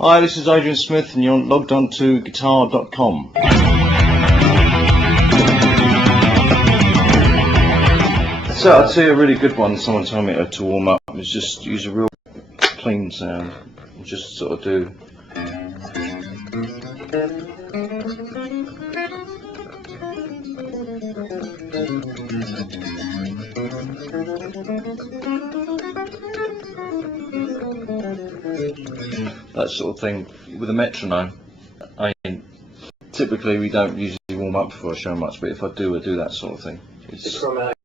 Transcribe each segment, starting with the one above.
Hi, this is Adrian Smith and you're logged on to guitar.com. So I'd say a really good one, someone told me to warm up, is just use a real clean sound. Just sort of do. That sort of thing with a metronome. I mean, typically we don't usually warm up before a show much, but if I do that sort of thing. It's chromatic.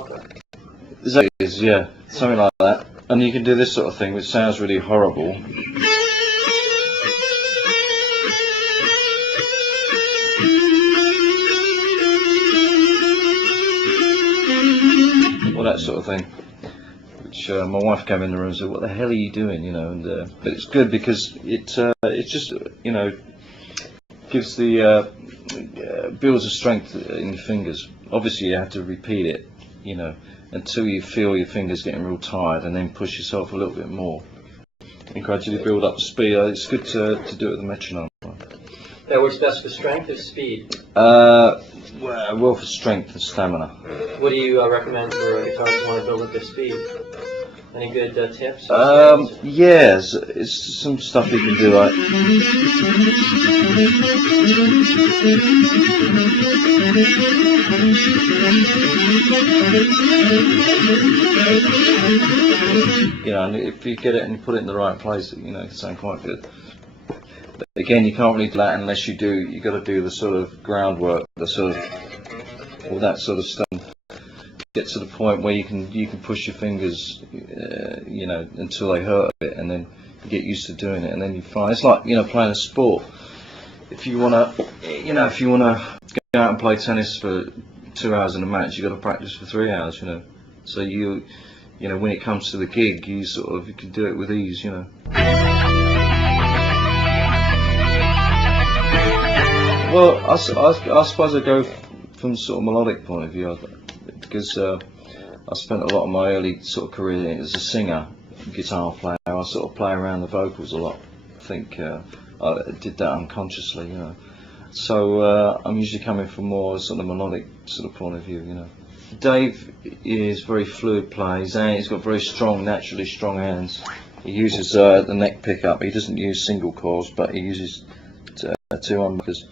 That is, yeah, something like that. And you can do this sort of thing, which sounds really horrible. Or that sort of thing. Which my wife came in the room and said, "What the hell are you doing?" You know, and but it's good because it just gives the builds a strength in your fingers. Obviously, you have to repeat it, until you feel your fingers getting real tired, and then push yourself a little bit more, and gradually build up speed. It's good to do it with a metronome. That works best for strength or speed? Well, for strength and stamina. What do you recommend for a guitarist who want to build up their speed? Any good tips? Yes, it's some stuff you can do like. And if you get it and you put it in the right place, it can sound quite good. But again, you can't really do that unless you do. You got to do the sort of groundwork, all that sort of stuff. Get to the point where you can push your fingers, until they hurt a bit, and then you get used to doing it, and then you find it's like playing a sport. If you wanna go out and play tennis for 2 hours in a match, you got to practice for 3 hours, So when it comes to the gig, you can do it with ease, Well, I suppose I go from sort of melodic point of view, because I spent a lot of my early sort of career as a singer, guitar player. I sort of play around the vocals a lot. I think I did that unconsciously, So I'm usually coming from more sort of melodic sort of point of view, Dave is very fluid player. He's got very strong, naturally strong hands. He uses the neck pickup. He doesn't use single coils, but he uses 2 humbuckers.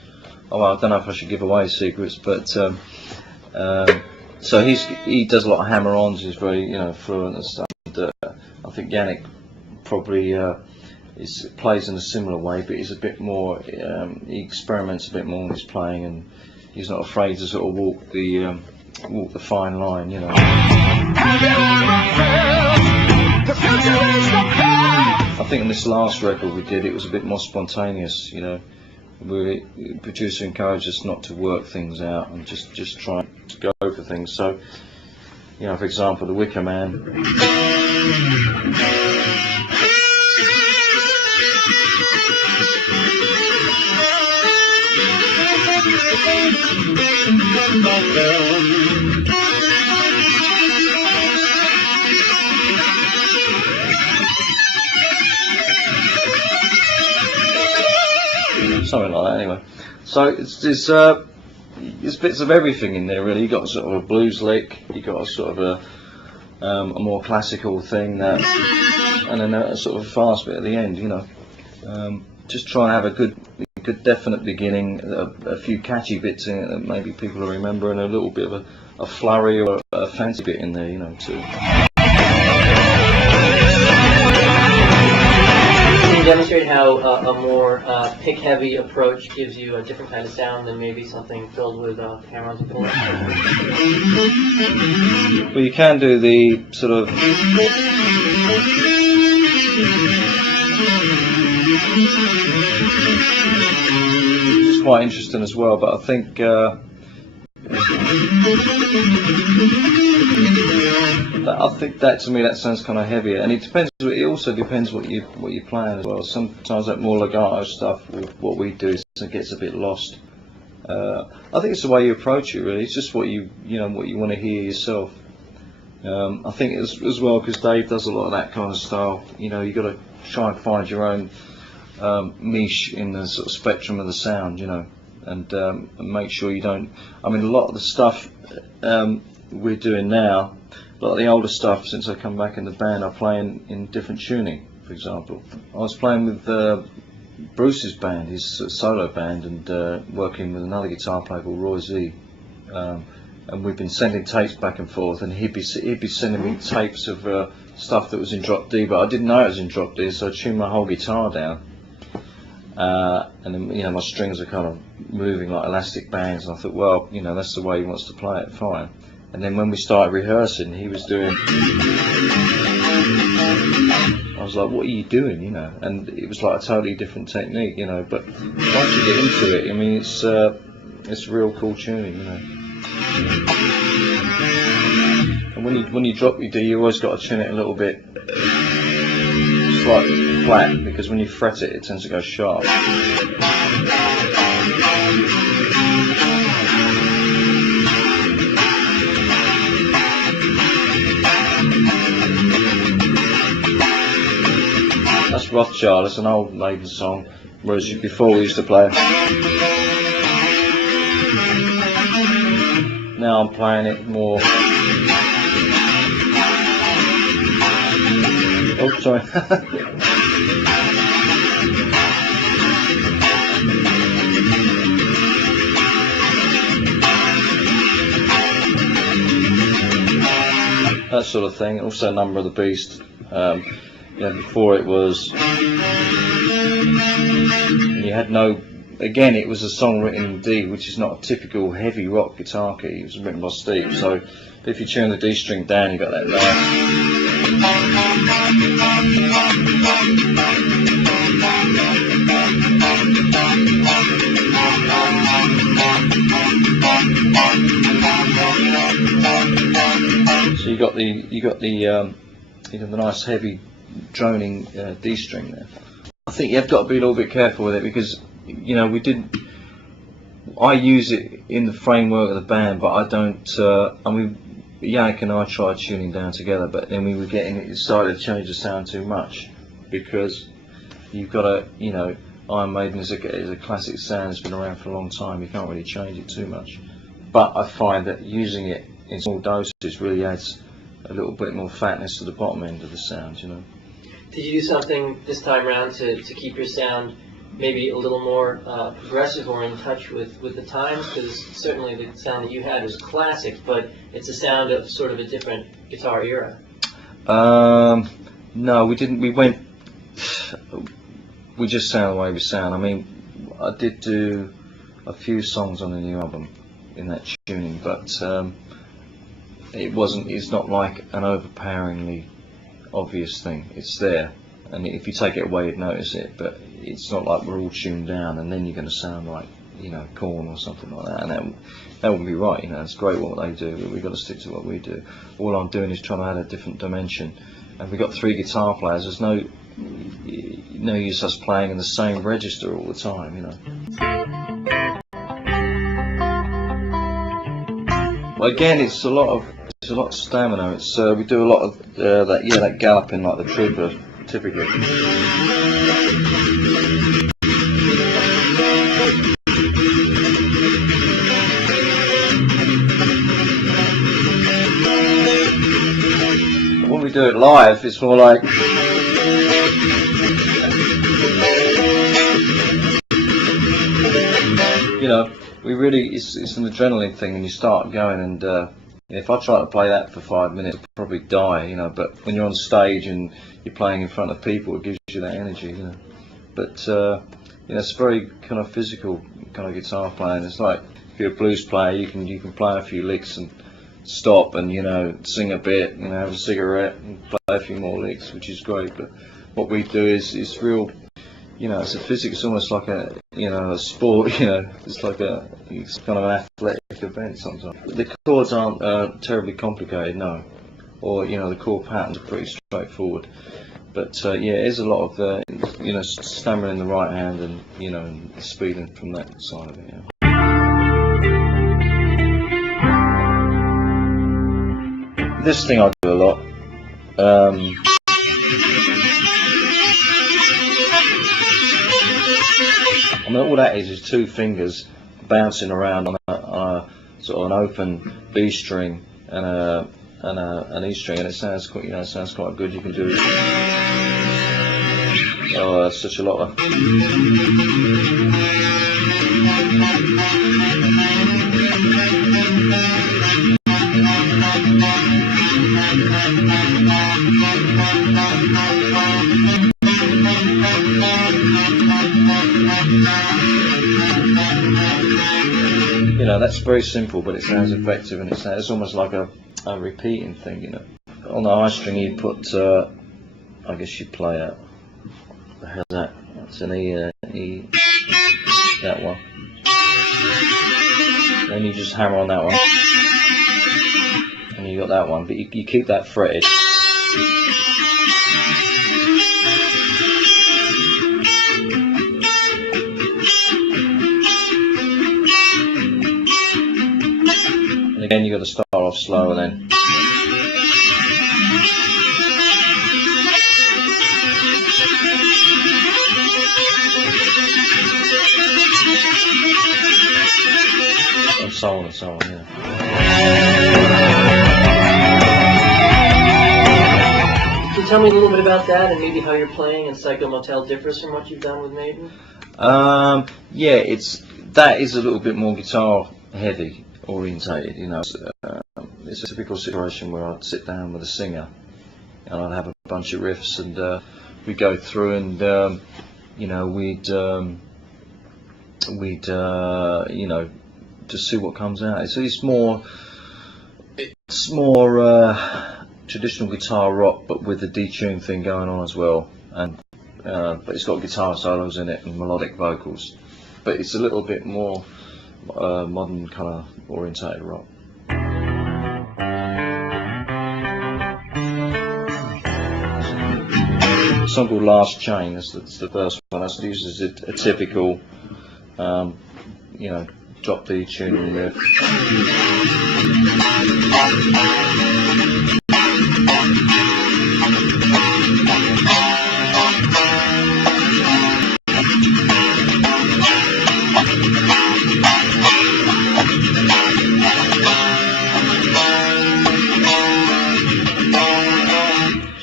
Oh, well, I don't know if I should give away secrets, but so he does a lot of hammer-ons. He's very fluent and stuff. And, I think Yannick probably plays in a similar way, but he's a bit more. He experiments a bit more when he's playing, and he's not afraid to sort of walk the fine line, I think in this last record we did, it was a bit more spontaneous, The producer encouraged us not to work things out and just try to go for things. So, for example, the Wicker Man. Something like that, anyway. So there's bits of everything in there, really. You got sort of a blues lick, you got a sort of a more classical thing, and then a sort of fast bit at the end. Just try and have a good good definite beginning, a few catchy bits in it that maybe people will remember, and a little bit of a flurry or a fancy bit in there, you know, too. Can you demonstrate how a more pick-heavy approach gives you a different kind of sound than maybe something filled with hammer-ons and bullets? Well, you can do the sort of which is quite interesting as well, but I think that to me that sounds kind of heavier, and it depends. It also depends what you're playing as well. Sometimes that more legato stuff, what we do, so it gets a bit lost. I think it's the way you approach it, really. It's just what you want to hear yourself. I think as well, because Dave does a lot of that kind of style. You know, you got to try and find your own niche in the sort of spectrum of the sound, you know, and make sure you don't. I mean, a lot of the stuff we're doing now, a lot of the older stuff since I come back in the band, I play in different tuning. For example, I was playing with Bruce's band, his solo band, and working with another guitar player called Roy Z. And we've been sending tapes back and forth, and he'd be sending me tapes of stuff that was in drop D, but I didn't know it was in drop D, so I tuned my whole guitar down. And then, you know, my strings are kind of moving like elastic bands, and I thought, well, you know, that's the way he wants to play it, fine. And then when we started rehearsing, he was doing, I was like, what are you doing, you know? And it was like a totally different technique, you know, but once you get into it, I mean, it's real cool tuning, you know. And when you drop your D, you always got to tune it a little bit slightly flat, because when you fret it, it tends to go sharp. That's Rothschild. It's an old Maiden song, whereas before we used to play it. Now I'm playing it more. Oh, sorry. That sort of thing. Also, Number of the Beast. You know, before it was, you had no. Again, it was a song written in D, which is not a typical heavy rock guitar key. It was written by Steve. So if you tune the D string down, you got that nice. So you got the nice heavy droning D string there. I think you've got to be a little bit careful with it, because, you know, I use it in the framework of the band, but I don't. I mean, Yannick and I tried tuning down together, but then we were it started to change the sound too much, because you've got to, you know, Iron Maiden is a classic sound. It's been around for a long time. You can't really change it too much. But I find that using it in small doses really adds a little bit more fatness to the bottom end of the sound, you know. Did you do something this time around to keep your sound maybe a little more progressive or in touch with the times? Because certainly the sound that you had was classic, but it's a sound of sort of a different guitar era. No, we didn't. We just sound the way we sound. I mean, I did do a few songs on the new album in that tuning, but it's not like an overpoweringly obvious thing. It's there, and if you take it away, you'd notice it, but it's not like we're all tuned down and then you're going to sound like, you know, Korn or something like that, and that wouldn't be right. You know, it's great what they do, but we've got to stick to what we do. All I'm doing is trying to add a different dimension, and we've got 3 guitar players. There's no use us playing in the same register all the time, you know. Well, again, it's a lot of stamina. It's we do a lot of that galloping like the Trooper, typically. When we do it live, it's more like. know, it's an adrenaline thing, and you start going, and if I try to play that for 5 minutes, I'd probably die, you know. But when you're on stage and you're playing in front of people, it gives you that energy, you know. But you know, it's very kind of physical kind of guitar playing. It's like if you're a blues player, you can play a few licks and stop, and you know, sing a bit, you know, have a cigarette and play a few more licks, which is great. But what we do is real, you know, it's a physics. It's almost like a, you know, a sport. You know, it's kind of an athletic event sometimes. The chords aren't terribly complicated, no, or you know, the chord patterns are pretty straightforward. But yeah, it is a lot of you know, stammering in the right hand, and you know, and speeding from that side of it. Yeah. This thing I do a lot. I mean, all that is two fingers bouncing around on a sort of an open B string and an E string, and it sounds quite, you know, it sounds quite good. You can do such a lot of. You know, that's very simple, but it sounds effective, and it's almost like a repeating thing, you know. On the high string, you put, I guess you play a, what the hell's that? That's an E, that one. Then you just hammer on that one, and you got that one, but you keep that fretted. And again, you got to start off slow, and then. And so on and so on, yeah. Can you tell me a little bit about that, and maybe how your playing in Psycho Motel differs from what you've done with Maiden? Yeah, that is a little bit more guitar heavy orientated, you know. It's a typical situation where I'd sit down with a singer and I'd have a bunch of riffs, and we'd go through, and you know, we'd you know, just see what comes out. So it's more traditional guitar rock, but with the detuned thing going on as well, and but it's got guitar solos in it and melodic vocals, but it's a little bit more modern kind of orientated rock. A song called Last Chain, that's the first one. That's used as a typical, you know, drop D tuning riff.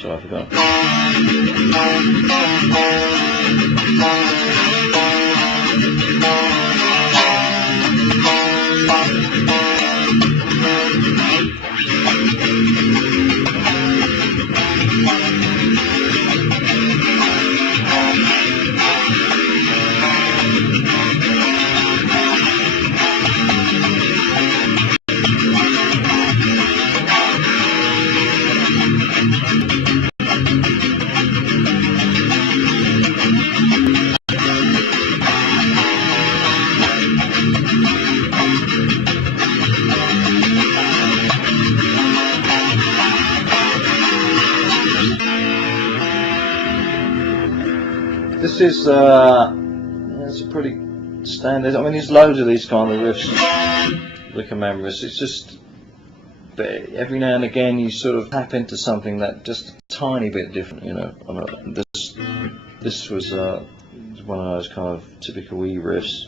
So I forgot. This is it's a pretty standard. I mean, there's loads of these kind of riffs, the command riffs. It's just, but every now and again you sort of tap into something that just a tiny bit different, you know. I mean, this was one of those kind of typical E riffs.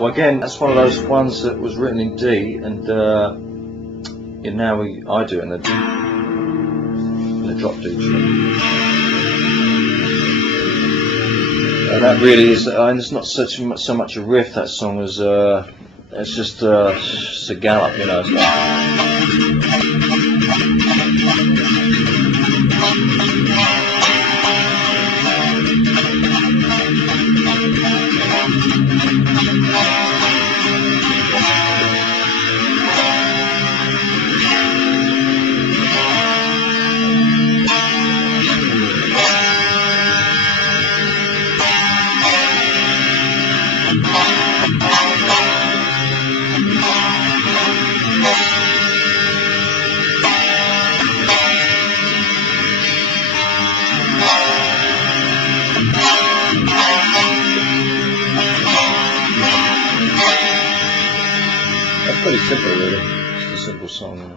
Well, again, that's one of those ones that was written in D, and now I do it in the drop D string. And that really is, it's not so much a riff, that song, as it's just a gallop, you know. Pretty simple, really. Just a simple song, you know.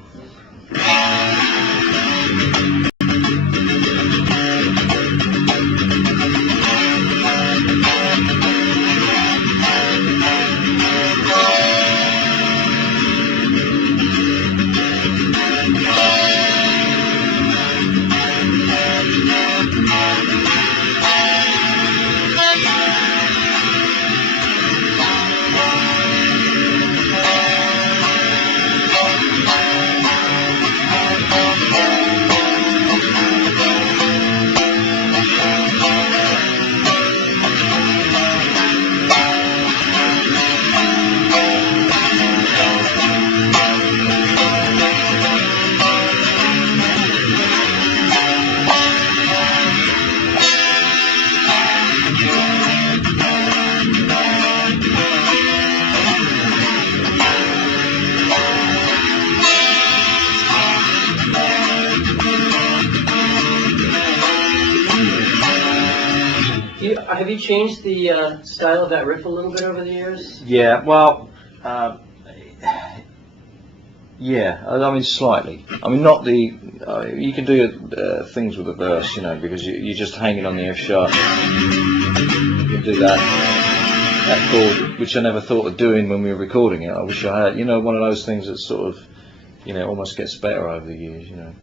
Have you changed the style of that riff a little bit over the years? Yeah, well, yeah, I mean slightly. I mean not the, you can do things with the verse, you know, because you're just hanging on the F sharp. You can do that chord, which I never thought of doing when we were recording it. I wish I had, you know, one of those things that sort of, you know, almost gets better over the years, you know.